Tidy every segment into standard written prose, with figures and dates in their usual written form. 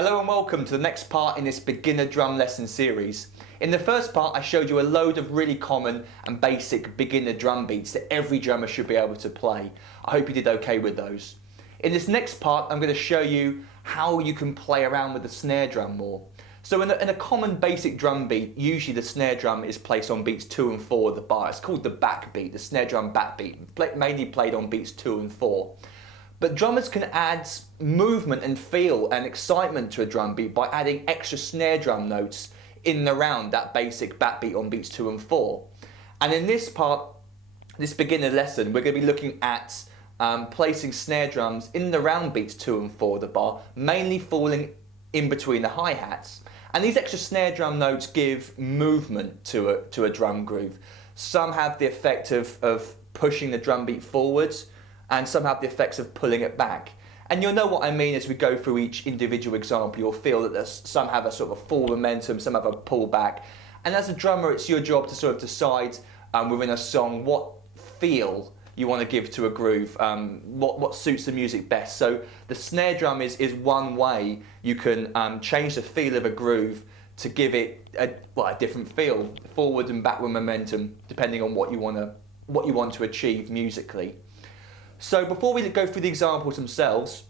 Hello and welcome to the next part in this beginner drum lesson series. In the first part I showed you a load of really common and basic beginner drum beats that every drummer should be able to play. I hope you did okay with those. In this next part I'm going to show you how you can play around with the snare drum more. So in a common basic drum beat, usually the snare drum is placed on beats 2 and 4 of the bar. It's called the back beat, the snare drum back beat, mainly played on beats 2 and 4. But drummers can add movement and feel and excitement to a drum beat by adding extra snare drum notes in and around that basic backbeat on beats 2 and 4. And in this part, this beginner lesson, we're going to be looking at placing snare drums in and around beats 2 and 4 of the bar, mainly falling in between the hi-hats. And these extra snare drum notes give movement to a drum groove. Some have the effect of pushing the drum beat forwards, and some have the effects of pulling it back. And you'll know what I mean as we go through each individual example. You'll feel that some have a sort of full momentum, some have a pull back. And as a drummer, it's your job to sort of decide within a song what feel you want to give to a groove, what suits the music best. So the snare drum is one way you can change the feel of a groove to give it a different feel, forward and backward momentum, depending on what you want to achieve musically. So before we go through the examples themselves,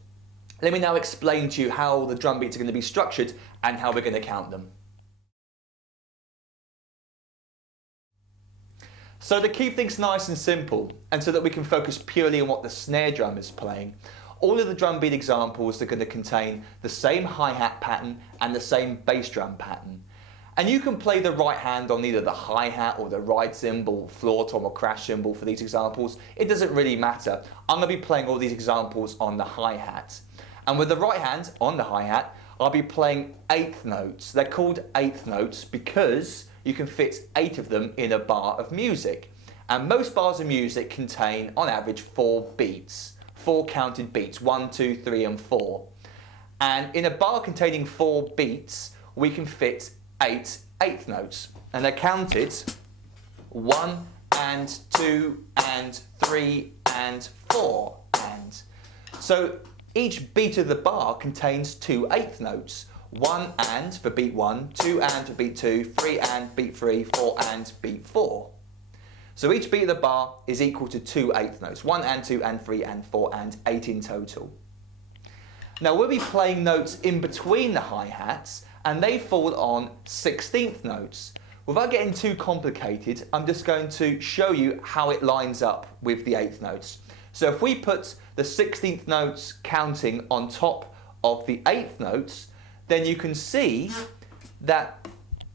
let me now explain to you how the drum beats are going to be structured and how we're going to count them. So to keep things nice and simple, and so that we can focus purely on what the snare drum is playing, all of the drum beat examples are going to contain the same hi-hat pattern and the same bass drum pattern. And you can play the right hand on either the hi-hat or the ride cymbal, floor tom or crash cymbal for these examples. It doesn't really matter. I'm going to be playing all these examples on the hi-hat. And with the right hand on the hi-hat, I'll be playing eighth notes. They're called eighth notes because you can fit 8 of them in a bar of music. And most bars of music contain, on average, 4 beats. 4 counted beats, 1, 2, 3 and 4. And in a bar containing 4 beats, we can fit 8 eighth notes, and they're counted 1 and 2 and 3 and 4 and. So each beat of the bar contains 2 eighth notes. 1 and for beat 1, 2 and for beat 2, 3 and beat 3, 4 and beat 4. So each beat of the bar is equal to 2 eighth notes, 1 and 2 and 3 and 4 and 8 in total. Now we'll be playing notes in between the hi-hats, and they fall on 16th notes. Without getting too complicated, I'm just going to show you how it lines up with the 8th notes. So if we put the 16th notes counting on top of the 8th notes, then you can see that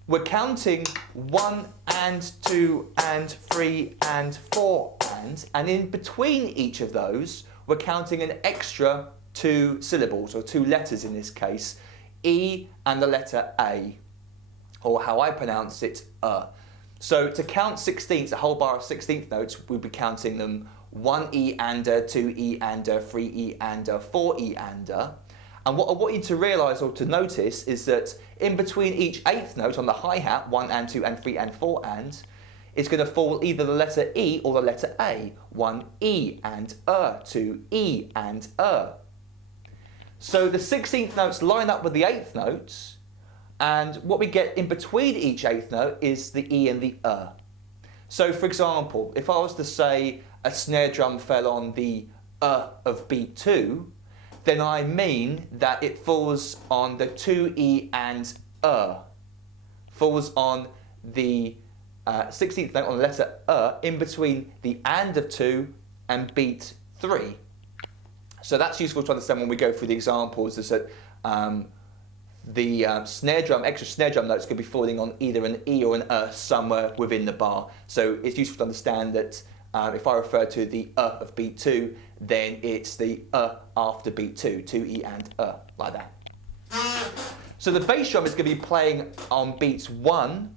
we're counting 1 and 2 and 3 and 4 and in between each of those, we're counting an extra 2 syllables, or 2 letters in this case, E and the letter A, or how I pronounce it, So to count 16ths, a whole bar of 16th notes, we'll be counting them 1 E and 2 E and 3 E and 4 E and. And what I want you to realise or to notice is that in between each 8th note on the hi-hat, 1 and 2 and 3 and 4 and, it's going to fall either the letter E or the letter A. 1 E and 2 E and So the 16th notes line up with the 8th notes, and what we get in between each 8th note is the E and the So for example, if I was to say a snare drum fell on the of beat 2, then I mean that it falls on the 2 E and falls on the 16th note on the letter in between the and of 2 and beat 3. So that's useful to understand when we go through the examples, is that the extra snare drum notes could be falling on either an E or an somewhere within the bar. So it's useful to understand that if I refer to the of beat 2, then it's the after beat 2, 2 E and like that. So the bass drum is going to be playing on beats 1,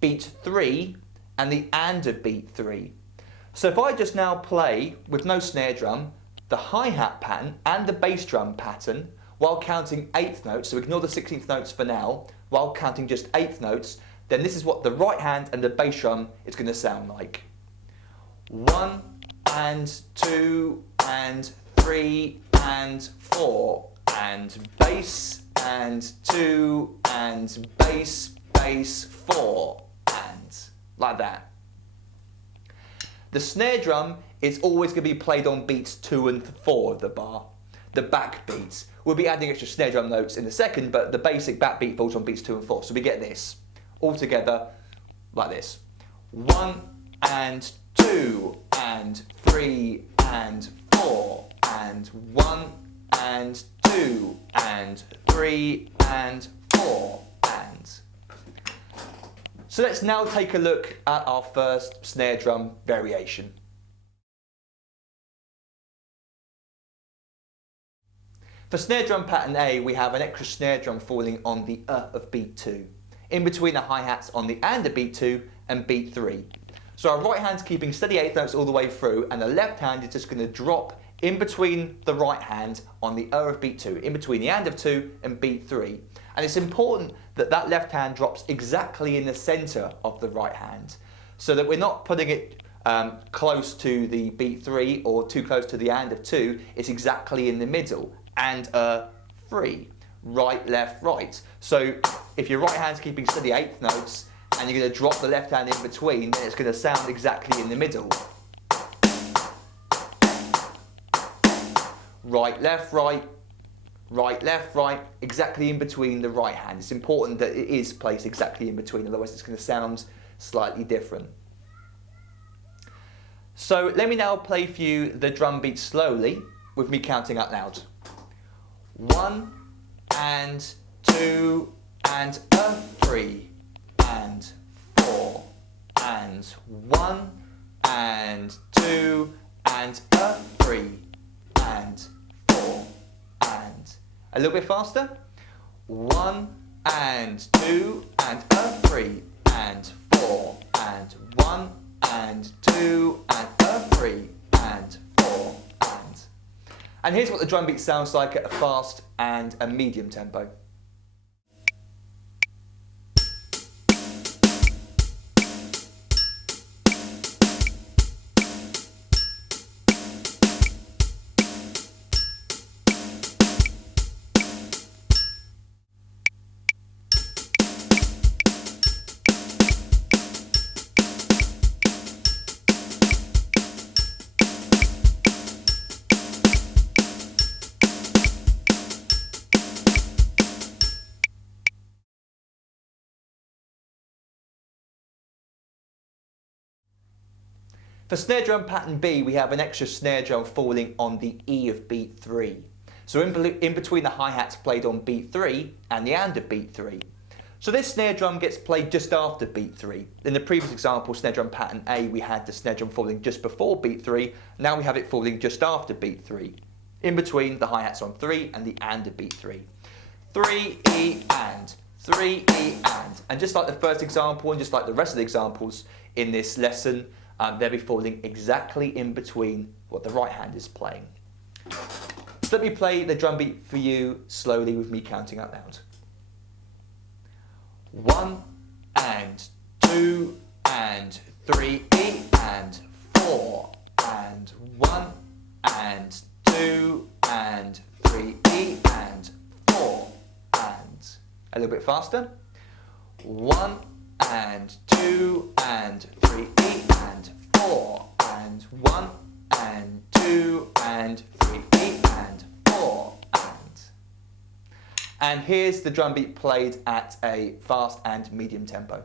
beat 3, and the and of beat 3. So if I just now play with no snare drum, the hi-hat pattern and the bass drum pattern while counting 8th notes, so ignore the 16th notes for now, while counting just 8th notes, then this is what the right hand and the bass drum is going to sound like. 1 and 2 and 3 and 4 and bass and 2 and bass, bass, 4 and like that. The snare drum is always going to be played on beats 2 and 4 of the bar, the back beats. We'll be adding extra snare drum notes in a second, but the basic backbeat falls on beats 2 and 4. So we get this all together like this. 1 and 2 and 3 and 4 and 1 and 2 and 3 and 4 and. So let's now take a look at our first snare drum variation. For snare drum pattern A, we have an extra snare drum falling on the of beat 2, in between the hi-hats on the and of beat 2 and beat 3. So our right hand's keeping steady eighth notes all the way through, and the left hand is just going to drop in between the right hand on the of beat 2, in between the and of 2 and beat 3. And it's important that that left hand drops exactly in the centre of the right hand, so that we're not putting it close to the beat 3 or too close to the and of 2, it's exactly in the middle. And 3, right, left, right. So if your right hand's keeping steady eighth notes and you're going to drop the left hand in between, then it's going to sound exactly in the middle. Right, left, right, right, left, right, exactly in between the right hand. It's important that it is placed exactly in between, otherwise it's going to sound slightly different. So let me now play for you the drum beat slowly with me counting out loud. 1 and 2 and 3 and 4 and 1 and 2 and 3 and 4 and a little bit faster. 1 and 2 and 3 and 4 and 1 and 2 and 3 and 4 and. And here's what the drum beat sounds like at a fast and a medium tempo. For snare drum pattern B, we have an extra snare drum falling on the E of beat 3. So in between the hi-hats played on beat 3 and the and of beat 3. So this snare drum gets played just after beat 3. In the previous example, snare drum pattern A, we had the snare drum falling just before beat 3. Now we have it falling just after beat 3. In between the hi-hats on 3 and the and of beat 3. 3, E, and. 3, E, and. And just like the first example and just like the rest of the examples in this lesson, they'll be falling exactly in between what the right hand is playing. So let me play the drum beat for you slowly with me counting out loud. 1 and 2 and 3 E and 4 and 1 and 2 and 3 E and 4 and a little bit faster. 1 and 2 and 3 E and 4 and 1 and 2 and 3 E and 4 and. And here's the drum beat played at a fast and medium tempo.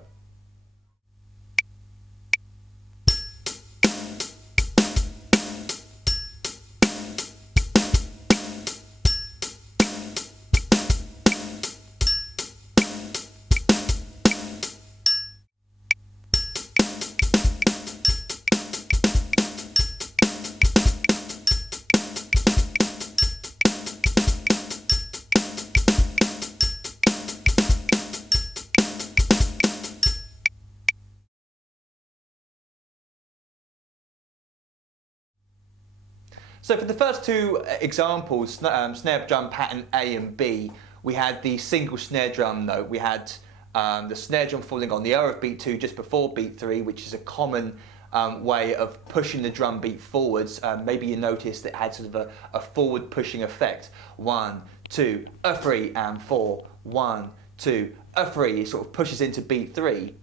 So for the first two examples, snare drum pattern A and B, we had the single snare drum note. We had the snare drum falling on the O of beat 2 just before beat 3, which is a common way of pushing the drum beat forwards. Maybe you noticed it had sort of a forward pushing effect. 1, 2, a 3 and 4, 1, 2, a 3. It sort of pushes into beat 3.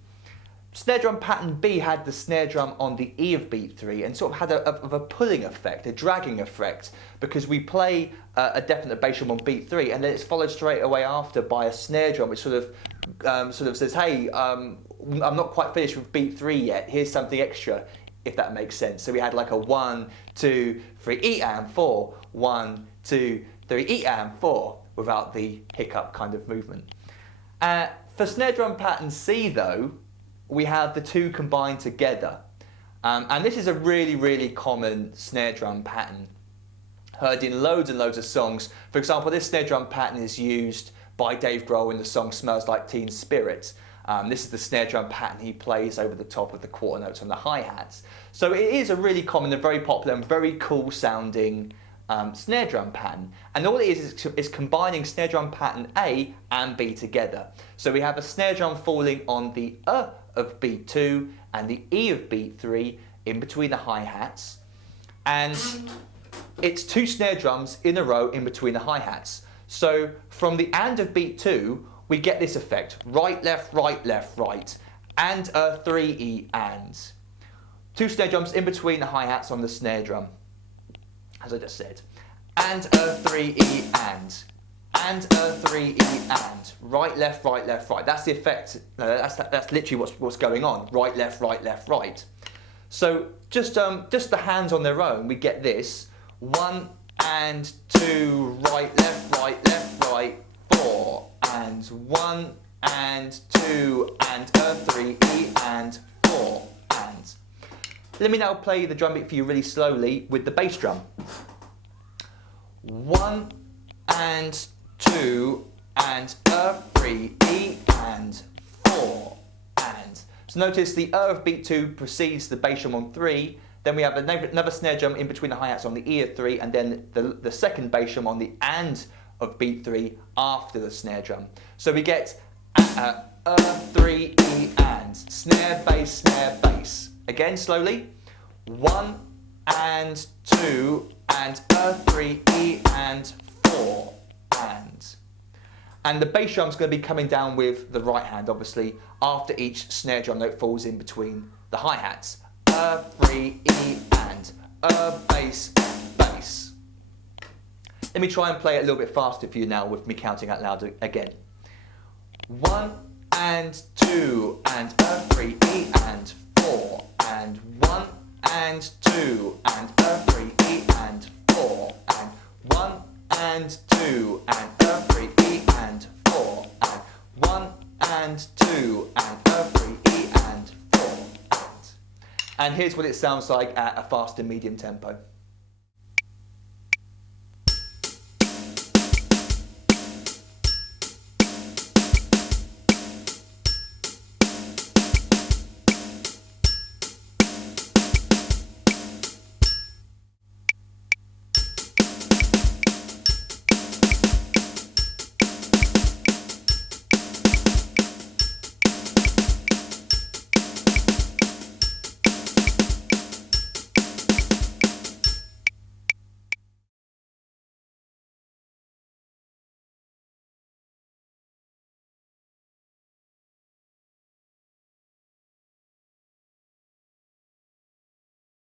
Snare drum pattern B had the snare drum on the E of beat 3 and sort of had a pulling effect, a dragging effect, because we play a definite bass drum on beat 3 and then it's followed straight away after by a snare drum which sort of says, hey, I'm not quite finished with beat 3 yet, here's something extra, if that makes sense. So we had like a 1, 2, 3, E and 4, 1, 2, 3, E and 4, without the hiccup kind of movement. For snare drum pattern C though, we have the two combined together. And this is a really, really common snare drum pattern, heard in loads and loads of songs. For example, this snare drum pattern is used by Dave Grohl in the song Smells Like Teen Spirit. This is the snare drum pattern he plays over the top of the quarter notes on the hi-hats. So it is a really common and very popular and very cool sounding snare drum pattern. And all it is combining snare drum pattern A and B together. So we have a snare drum falling on the of beat 2 and the E of beat 3 in between the hi-hats. And it's 2 snare drums in a row in between the hi-hats. So from the and of beat 2, we get this effect, right, left, right, left, right, and a 3E and. 2 snare drums in between the hi-hats on the snare drum, as I just said. And a 3E and a 3E and. Right, left, right, left, right. That's the effect, that's literally what's going on. Right, left, right, left, right. So just the hands on their own, we get this. 1 and 2, right, left, right, 4. And 1 and 2 and a 3E and 4 and. Let me now play the drum beat for you really slowly with the bass drum. 1 and 2 and a 3E and 4 and. So notice the of beat 2 precedes the bass drum on 3, then we have another snare drum in between the hi-hats on the E of 3, and then the second bass drum on the and of beat 3 after the snare drum. So we get a 3E and, snare, bass. Again, slowly. 1 and 2 and a 3E and 4 and. And the bass drum's going to be coming down with the right hand, obviously, after each snare drum note falls in between the hi-hats. A 3E and, a bass. Let me try and play it a little bit faster for you now with me counting out loud again. 1 and 2 and a 3E and 4 and 1 and 2 and a 3E and 4 and 1 and 2 and a 3E and 4 and 1 and 2 and a 3E and 4 and. And here's what it sounds like at a faster medium tempo.